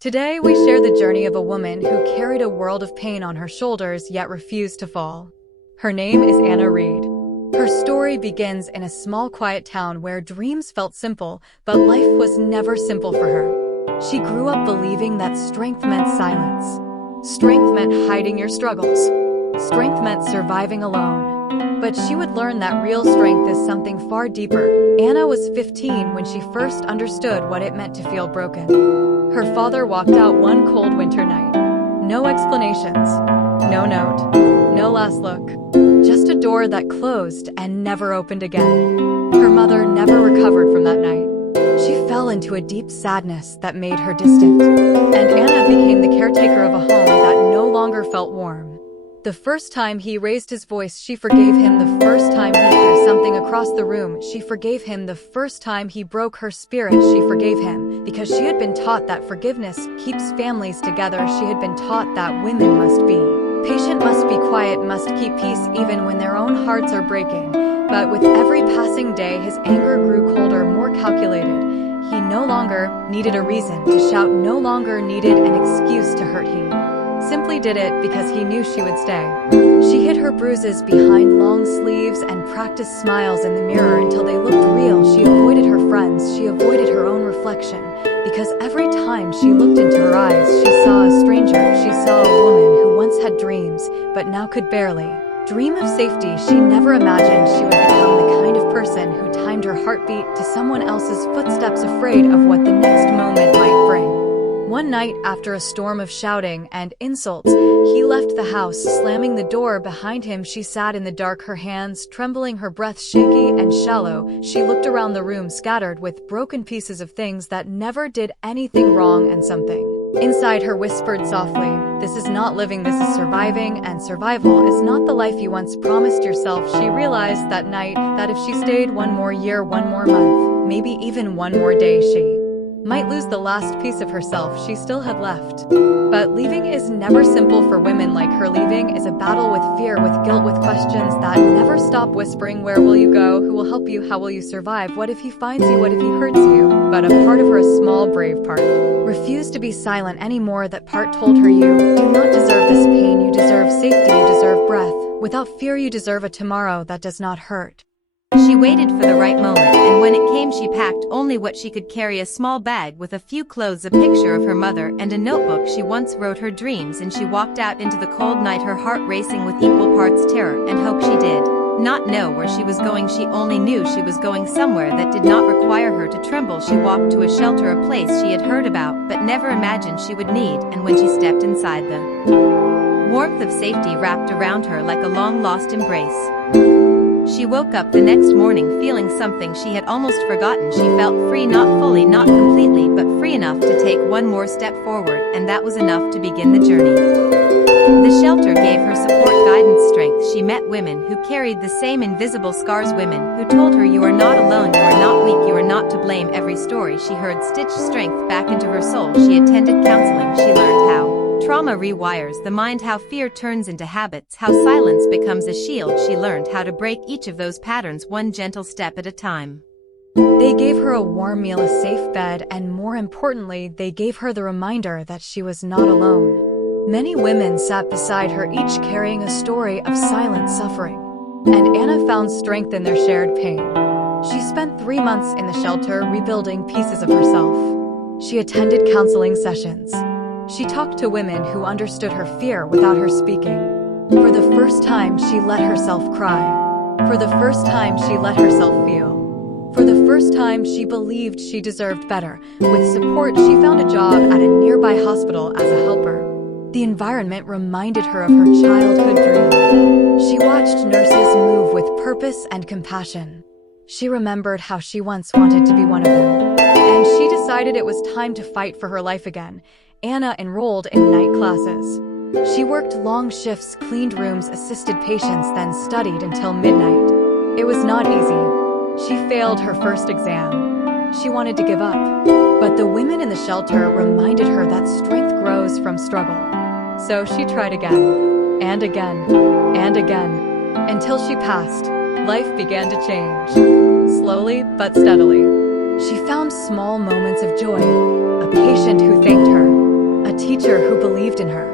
Today, we share the journey of a woman who carried a world of pain on her shoulders yet refused to fall. Her name is Anna Reed. Her story begins in a small, quiet town where dreams felt simple, but life was never simple for her. She grew up believing that strength meant silence. Strength meant hiding your struggles. Strength meant surviving alone. But she would learn that real strength is something far deeper. Anna was 15 when she first understood what it meant to feel broken. Her father walked out one cold winter night. No explanations, no note, no last look. Just a door that closed and never opened again. Her mother never recovered from that night. She fell into a deep sadness that made her distant. And Anna became the caretaker of a home that no longer felt warm. The first time he raised his voice, she forgave him. The first time he threw something across the room, she forgave him. The first time he broke her spirit, she forgave him. Because she had been taught that forgiveness keeps families together. She had been taught that women must be patient, must be quiet, must keep peace even when their own hearts are breaking. But with every passing day, his anger grew colder, more calculated. He no longer needed a reason to shout, no longer needed an excuse to hurt. He simply did it because he knew she would stay. She hid her bruises behind long sleeves and practiced smiles in the mirror until they looked real. She avoided her friends, she avoided her own reflection, because every time she looked into her eyes, she saw a stranger. She saw a woman who once had dreams, but now could barely dream of safety. She never imagined she would become the kind of person who timed her heartbeat to someone else's footsteps, afraid of what the next moment might bring. One night, after a storm of shouting and insults, he left the house, slamming the door behind him. She sat in the dark, her hands trembling, her breath shaky and shallow. She looked around the room, scattered with broken pieces of things that never did anything wrong, and something inside her whispered softly, "This is not living, this is surviving, and survival is not the life you once promised yourself." She realized that night that if she stayed one more year, one more month, maybe even one more day, she might lose the last piece of herself she still had left. But leaving is never simple for women like her. Leaving is a battle with fear, with guilt, with questions that never stop whispering. Where will you go? Who will help you? How will you survive? What if he finds you? What if he hurts you? But a part of her, a small, brave part, refused to be silent anymore. That part told her, you do not deserve this pain. You deserve safety. You deserve breath. Without fear, you deserve a tomorrow that does not hurt. She waited for the right moment, and when it came she packed only what she could carry: a small bag with a few clothes, a picture of her mother, and a notebook she once wrote her dreams. And she walked out into the cold night, her heart racing with equal parts terror and hope. She did not know where she was going, she only knew she was going somewhere that did not require her to tremble. She walked to a shelter, a place she had heard about but never imagined she would need, and when she stepped inside, the warmth of safety wrapped around her like a long-lost embrace. She woke up the next morning feeling something she had almost forgotten. She felt free, not fully, not completely, but free enough to take one more step forward, and that was enough to begin the journey. The shelter gave her support, guidance, strength. She met women who carried the same invisible scars, women who told her, you are not alone, you are not weak, you are not to blame. Every story she heard stitched strength back into her soul. She attended counseling, she learned how trauma rewires the mind, how fear turns into habits, how silence becomes a shield. She learned how to break each of those patterns one gentle step at a time. They gave her a warm meal, a safe bed, and more importantly, they gave her the reminder that she was not alone. Many women sat beside her, each carrying a story of silent suffering. And Anna found strength in their shared pain. She spent 3 months in the shelter, rebuilding pieces of herself. She attended counseling sessions. She talked to women who understood her fear without her speaking. For the first time, she let herself cry. For the first time, she let herself feel. For the first time, she believed she deserved better. With support, she found a job at a nearby hospital as a helper. The environment reminded her of her childhood dream. She watched nurses move with purpose and compassion. She remembered how she once wanted to be one of them. And she decided it was time to fight for her life again. Anna enrolled in night classes. She worked long shifts, cleaned rooms, assisted patients, then studied until midnight. It was not easy. She failed her first exam. She wanted to give up. But the women in the shelter reminded her that strength grows from struggle. So she tried again, and again, and again, until she passed. Life began to change. Slowly but steadily. She found small moments of joy. A patient who thanked her. teacher who believed in her,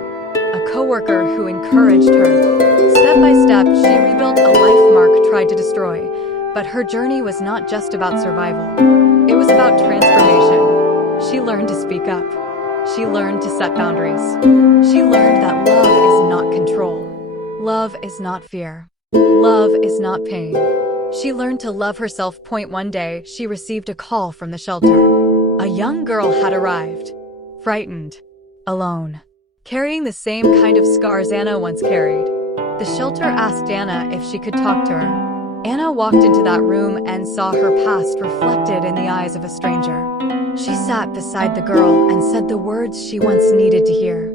a coworker who encouraged her. Step by step, she rebuilt a life Mark tried to destroy. But her journey was not just about survival. It was about transformation. She learned to speak up. She learned to set boundaries. She learned that love is not control. Love is not fear. Love is not pain. She learned to love herself. One day, she received a call from the shelter. A young girl had arrived, frightened, alone, carrying the same kind of scars Anna once carried. The shelter asked Anna if she could talk to her. Anna walked into that room and saw her past reflected in the eyes of a stranger. She sat beside the girl and said the words she once needed to hear.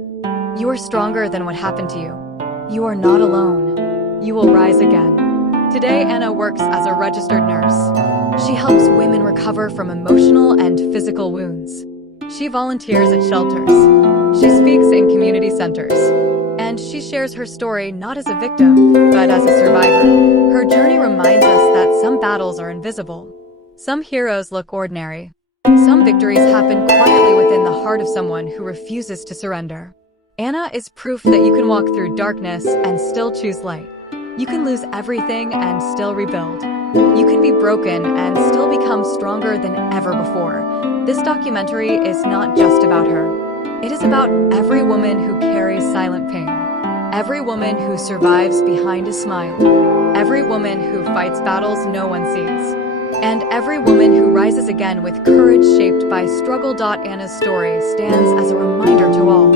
You are stronger than what happened to you. You are not alone. You will rise again. Today, Anna works as a registered nurse. She helps women recover from emotional and physical wounds. She volunteers at shelters. She speaks in community centers. And she shares her story not as a victim, but as a survivor. Her journey reminds us that some battles are invisible. Some heroes look ordinary. Some victories happen quietly within the heart of someone who refuses to surrender. Anna is proof that you can walk through darkness and still choose light. You can lose everything and still rebuild. You can be broken and still become stronger than ever before. This documentary is not just about her. It is about every woman who carries silent pain. Every woman who survives behind a smile. Every woman who fights battles no one sees. And every woman who rises again with courage shaped by struggle. Anna's story stands as a reminder to all.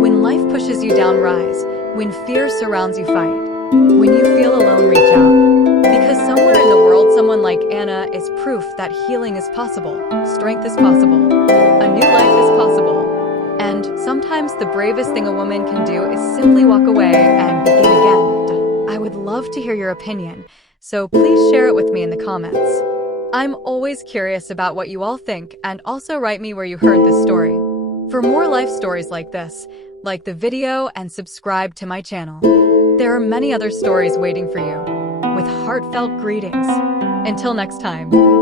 When life pushes you down, rise. When fear surrounds you, fight. When you feel alone, reach out. Because somewhere in the world, someone like Anna is proof that healing is possible, strength is possible, a new life is possible. And sometimes the bravest thing a woman can do is simply walk away and begin again. I would love to hear your opinion, so please share it with me in the comments. I'm always curious about what you all think, and also write me where you heard this story. For more life stories like this, like the video and subscribe to my channel. There are many other stories waiting for you, with heartfelt greetings. Until next time.